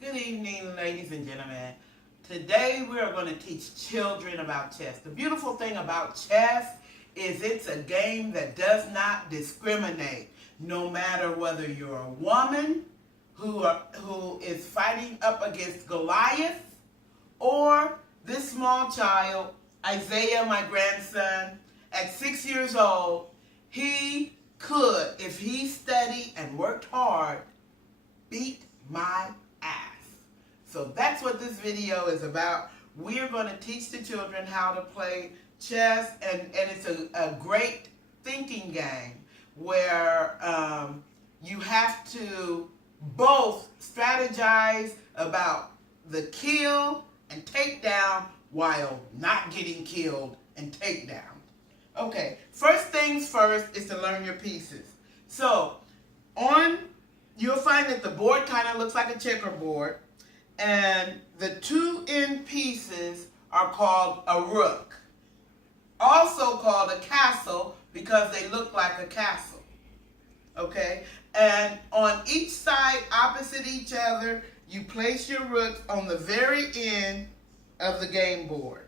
Good evening, ladies and gentlemen. Today we are going to teach children about chess. The beautiful thing about chess is it's a game that does not discriminate. No matter whether you're a woman who is fighting up against Goliath, or this small child, Isaiah, my grandson, at 6 years old, he could, if he studied and worked hard, beat my ass. So that's what this video is about. We're going to teach the children how to play chess, and it's a great thinking game where you have to both strategize about the kill and takedown while not getting killed and takedown. Okay, first things first is to learn your pieces. So you'll find that the board kind of looks like a checkerboard, and the two end pieces are called a rook, also called a castle because they look like a castle. Okay, and on each side opposite each other, you place your rooks on the very end of the game board.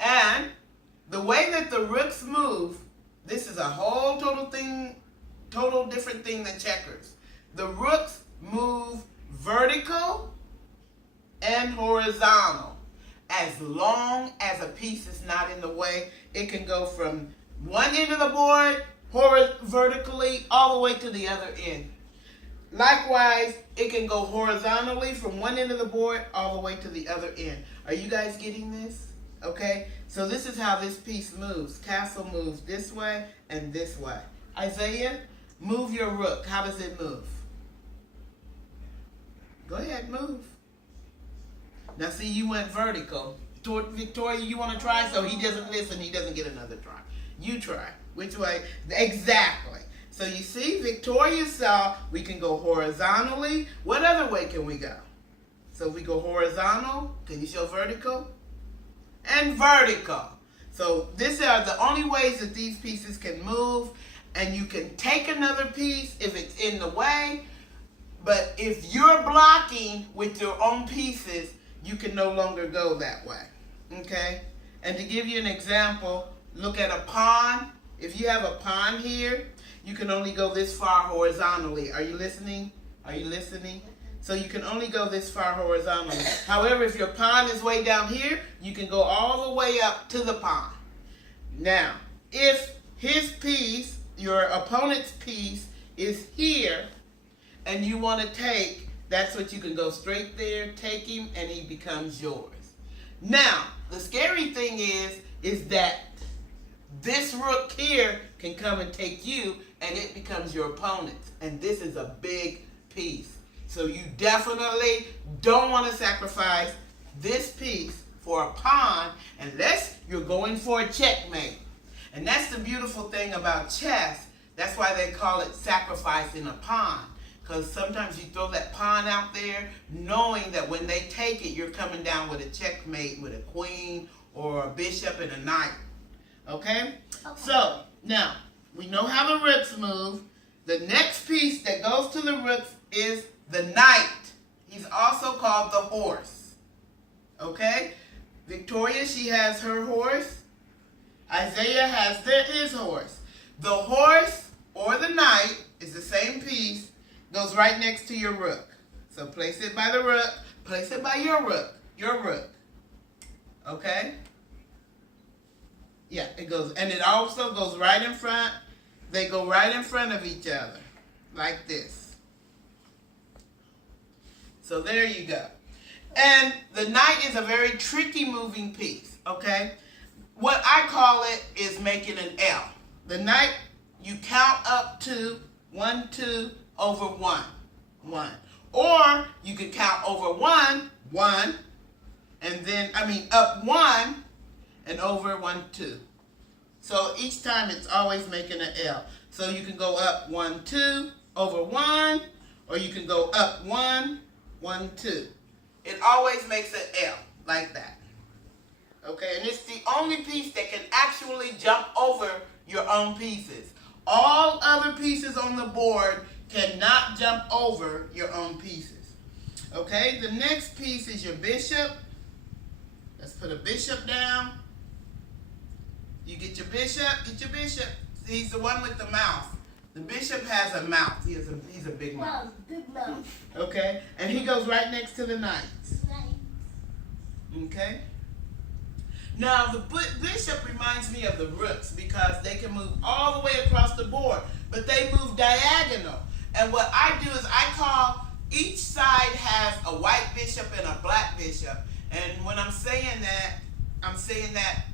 And the way that the rooks move, this is a whole total different thing than checkers. The rooks move vertical and horizontal. As long as a piece is not in the way, it can go from one end of the board vertically all the way to the other end. Likewise, it can go horizontally from one end of the board all the way to the other end. Are you guys getting this? Okay, so this is how this piece moves. Castle moves this way and this way. Isaiah, move your rook. How does it move? Go ahead, move. Now see, you went vertical. Victoria, you want to try? So he doesn't listen, he doesn't get another try. You try. Which way? Exactly. So you see, Victoria saw we can go horizontally. What other way can we go? So we go horizontal. Can you show vertical? And vertical. So these are the only ways that these pieces can move. And you can take another piece if it's in the way. But if you're blocking with your own pieces, you can no longer go that way. Okay? And to give you an example, look at a pawn. If you have a pawn here, you can only go this far horizontally. Are you listening? Are you listening? So you can only go this far horizontally. However, if your pawn is way down here, you can go all the way up to the pawn. Now, if his piece, your opponent's piece, is here, and you want to take, that's what you can go straight there, take him, and he becomes yours. Now, the scary thing is that this rook here can come and take you, and it becomes your opponent's. And this is a big piece. So you definitely don't want to sacrifice this piece for a pawn unless you're going for a checkmate. And that's the beautiful thing about chess. That's why they call it sacrificing a pawn. Because sometimes you throw that pawn out there knowing that when they take it, you're coming down with a checkmate with a queen or a bishop and a knight. Okay? So, now, we know how the rooks move. The next piece that goes to the rooks is the knight. He's also called the horse. Okay? Victoria, she has her horse. Isaiah has his horse. The horse or the knight is the same piece, goes right next to your rook. So place it by the rook. Place it by your rook. Your rook. Okay? Yeah, it goes. And it also goes right in front. They go right in front of each other. Like this. So there you go. And the knight is a very tricky moving piece. Okay? What I call it is making an L. The knight, you count up to 1, 2, over 1, 1. Or you could count over 1, 1, and then, up 1 and over 1, 2. So each time it's always making an L. So you can go up 1, 2, over 1, or you can go up 1, 1, 2. It always makes an L, like that. Okay, and it's the only piece that can actually jump over your own pieces. All other pieces on the board cannot jump over your own pieces. Okay, the next piece is your bishop. Let's put a bishop down. You get your bishop, He's the one with the mouth. The bishop has a mouth. He's a big mouth. Big mouth. Okay, and he goes right next to the knights. Okay. Now the bishop reminds me of the rooks because they can move all the way across the board, but they move diagonal. And what I do is I call each side has a white bishop and a black bishop. And when I'm saying that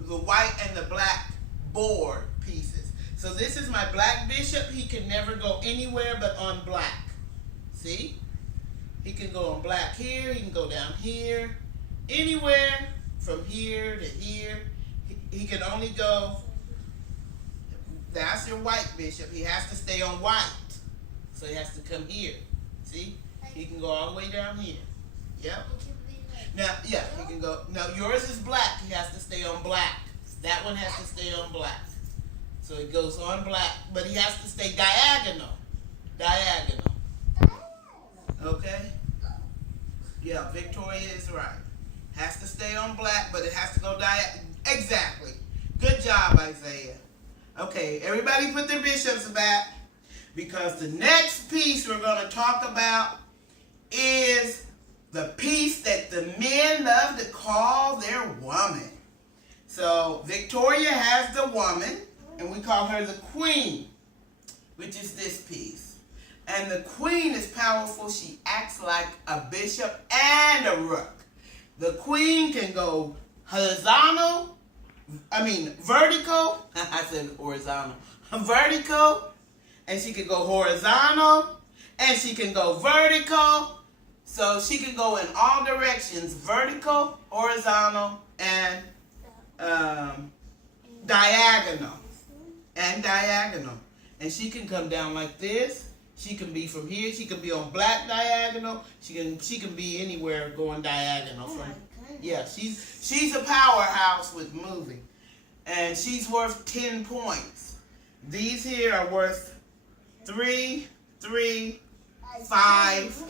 the white and the black board pieces. So this is my black bishop. He can never go anywhere but on black. See? He can go on black here. He can go down here. Anywhere from here to here. He can only go. That's your white bishop. He has to stay on white. So he has to come here. See? He can go all the way down here. Yep. Now, yeah, he can go. Now, yours is black. He has to stay on black. That one has to stay on black. So it goes on black, but he has to stay diagonal. Diagonal. Okay? Yeah, Victoria is right. Has to stay on black, but it has to go diagonal. Exactly. Good job, Isaiah. Okay, everybody put their bishops back because the next piece we're going to talk about is the piece that the men love to call their woman. So Victoria has the woman, and we call her the queen, which is this piece. And the queen is powerful. She acts like a bishop and a rook. The queen can go vertical. I said horizontal. Vertical, and she can go horizontal, and she can go vertical. So she can go in all directions, vertical, horizontal, and diagonal. And she can come down like this. She can be from here. She can be on black diagonal. She can be anywhere going diagonal. Yeah, she's a powerhouse with moving. And she's worth 10 points. These here are worth 3, 5,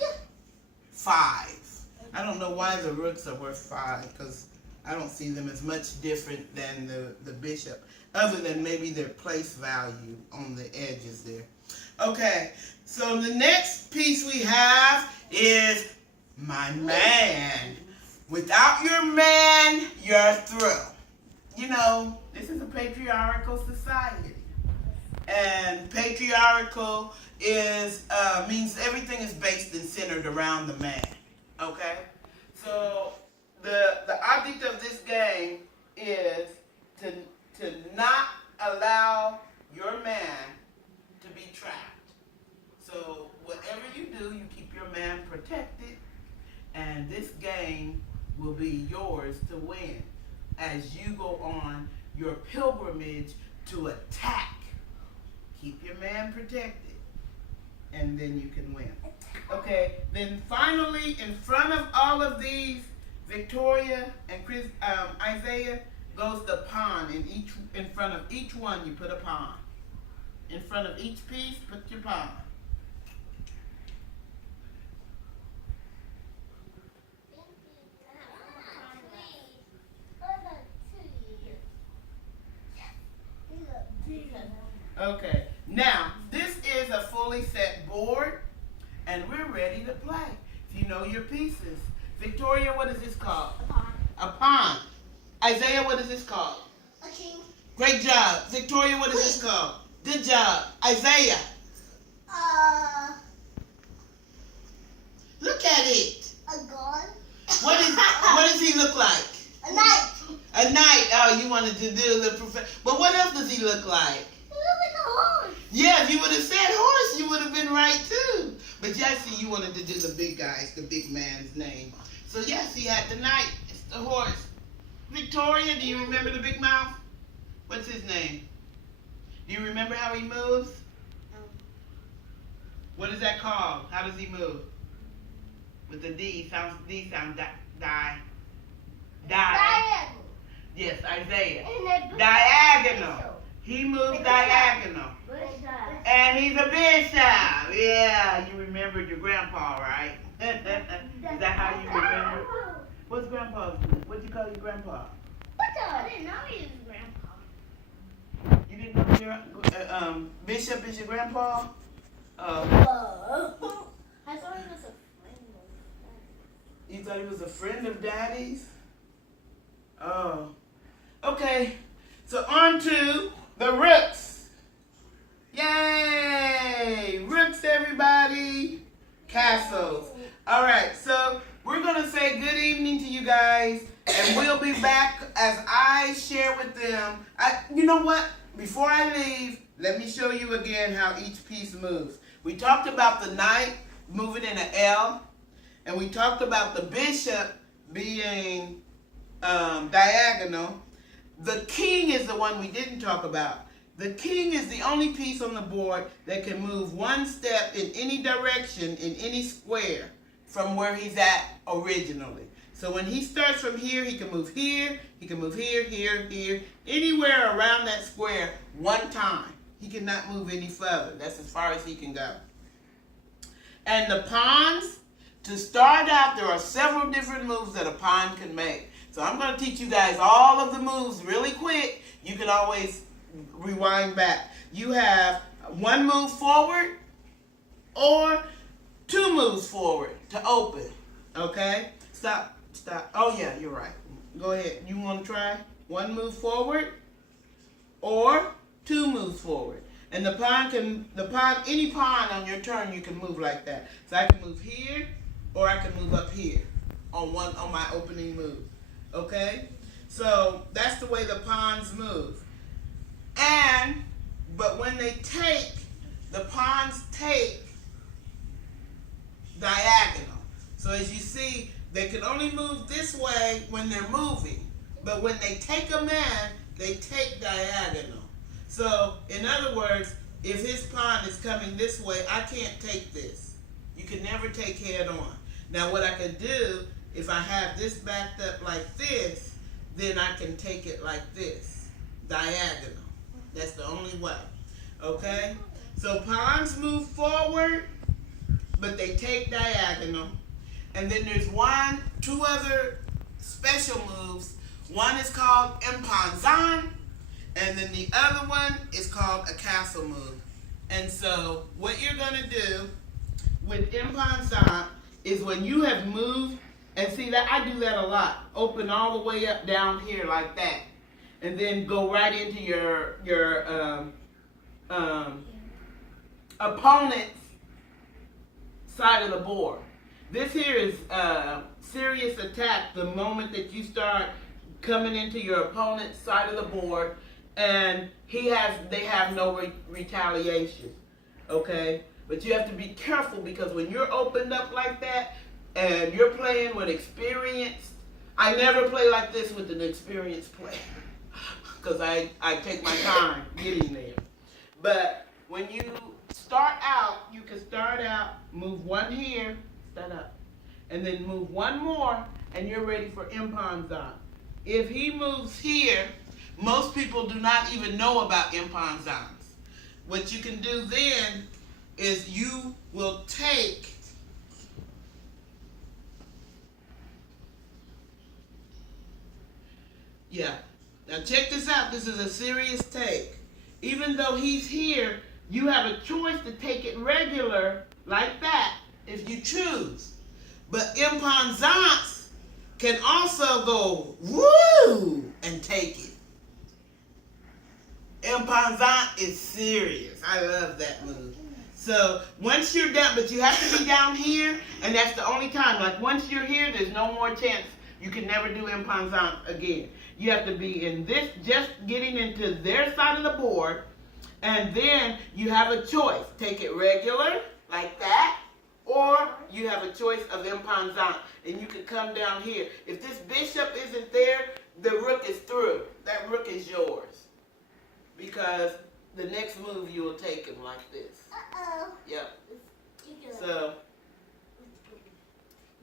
5. I don't know why the rooks are worth 5 because I don't see them as much different than the bishop, other than maybe their place value on the edges there. Okay, so the next piece we have is my man. Without your man, you're through. You know, this is a patriarchal society. And patriarchal means everything is based and centered around the man. Okay? So the object of this game is to not allow your man to be trapped. So whatever you do, you keep your man protected, and this game will be yours to win as you go on your pilgrimage to attack. Keep your man protected, and then you can win. Okay, then finally, in front of all of these, Victoria and Isaiah, goes the pawn. In front of each one, you put a pawn. In front of each piece, put your pawn. Okay, now this is a fully set board, and we're ready to play. If you know your pieces. Victoria, what is this called? A pawn. A pawn. Isaiah, what is this called? A king. Great job. Victoria, what is this called? Good job. Isaiah. Look at it. A god. What does he look like? A knight. A knight. Oh, you wanted to do the but what else does he look like? He looks like a horse. Yeah, if you would have said horse, you would have been right too. But yes, see, you wanted to do the big guy's, the big man's name. So yes, he had the knight. It's the horse. Victoria, do you remember the big mouth? What's his name? Do you remember how he moves? No. What is that called? How does he move? With the D sound die. Diagonal. Yes, Isaiah. And a Diagonal. He moves diagonal. bishop. And he's a bishop. Yeah, you remembered your grandpa, right? call your grandpa? I didn't know he was grandpa. You didn't know your Bishop is your grandpa? Whoa. I thought he was a friend of You thought he was a friend of Daddy's? Oh. Okay. So on to the rooks. Yay! Rooks, everybody. Castles. All right. So we're going to say good evening to you guys. And we'll be back as I share with them. You know what? Before I leave, let me show you again how each piece moves. We talked about the knight moving in an L. And we talked about the bishop being diagonal. The king is the one we didn't talk about. The king is the only piece on the board that can move one step in any direction in any square from where he's at originally. So when he starts from here, he can move here, he can move here, here, here, anywhere around that square one time. He cannot move any further. That's as far as he can go. And the pawns, to start out, there are several different moves that a pawn can make. So I'm going to teach you guys all of the moves really quick. You can always rewind back. You have one move forward or two moves forward to open. Okay? Stop. Oh yeah, you're right. Go ahead. You want to try one move forward or two moves forward? And any pawn on your turn, you can move like that. So I can move here or I can move up here on my opening move. Okay? So that's the way the pawns move. But when they take, the pawns take diagonal. So as you see, they can only move this way when they're moving. But when they take a man, they take diagonal. So, in other words, if his pawn is coming this way, I can't take this. You can never take head on. Now, what I can do, if I have this backed up like this, then I can take it like this, diagonal. That's the only way. Okay? So, pawns move forward, but they take diagonal. And then there's two other special moves. One is called imposant, and then the other one is called a castle move. And so what you're going to do with imposant is when you have moved, and see that I do that a lot, open all the way up down here like that, and then go right into your opponent's side of the board. This here is serious attack the moment that you start coming into your opponent's side of the board, and they have no retaliation, okay? But you have to be careful, because when you're opened up like that and you're playing with experienced, I never play like this with an experienced player because I take my time getting there. But when you start out, you can start out, move one here, stand up, and then move one more, and you're ready for imposant. If he moves here, most people do not even know about imposants. What you can do then is you will take now check this out. This is a serious take. Even though he's here, you have a choice to take it regular like that if you choose. But imposants can also go woo and take it. Imposant is serious. I love that move. So once you're down, but you have to be down here, and that's the only time. Like once you're here, there's no more chance. You can never do imposant again. You have to be in this, just getting into their side of the board, and then you have a choice. Take it regular, like that, or you have a choice of imposant, and you can come down here. If this bishop isn't there, the rook is through. That rook is yours. Because the next move you will take him like this. Uh-oh. Yep. So,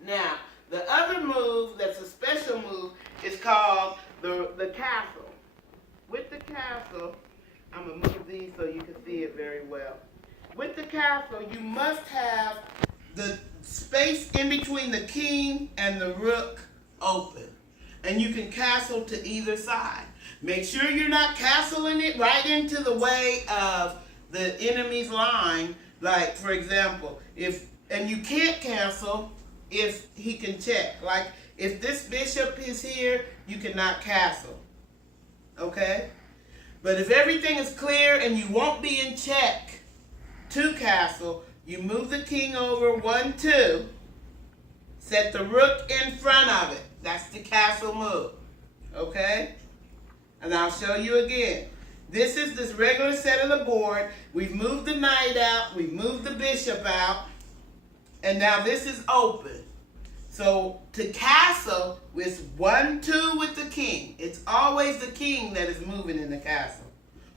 now, the other move that's a special move is called the castle. With the castle, I'm going to move these so you can see it very well. With the castle, you must have the space in between the king and the rook open. and you can castle to either side. Make sure you're not castling it right into the way of the enemy's line. Like, for example, and you can't cancel if he can check. Like, if this bishop is here, you cannot castle. Okay? But if everything is clear and you won't be in check to castle, you move the king over 1, 2. Set the rook in front of it. That's the castle move. Okay? And I'll show you again. This is this regular set of the board. We've moved the knight out. We've moved the bishop out. And now this is open. So to castle is 1, 2 with the king. It's always the king that is moving in the castle.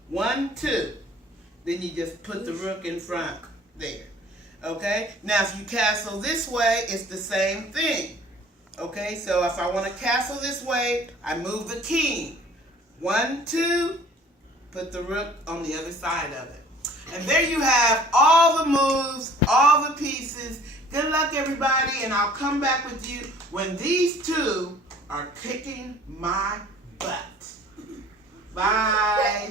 1, 2. Then you just put the rook in front there. Okay? Now if you castle this way, it's the same thing. Okay? So if I want to castle this way, I move the king. 1, 2. Put the rook on the other side of it. And there you have all the moves, all the pieces. Good luck, everybody, and I'll come back with you when these two are kicking my butt. Bye.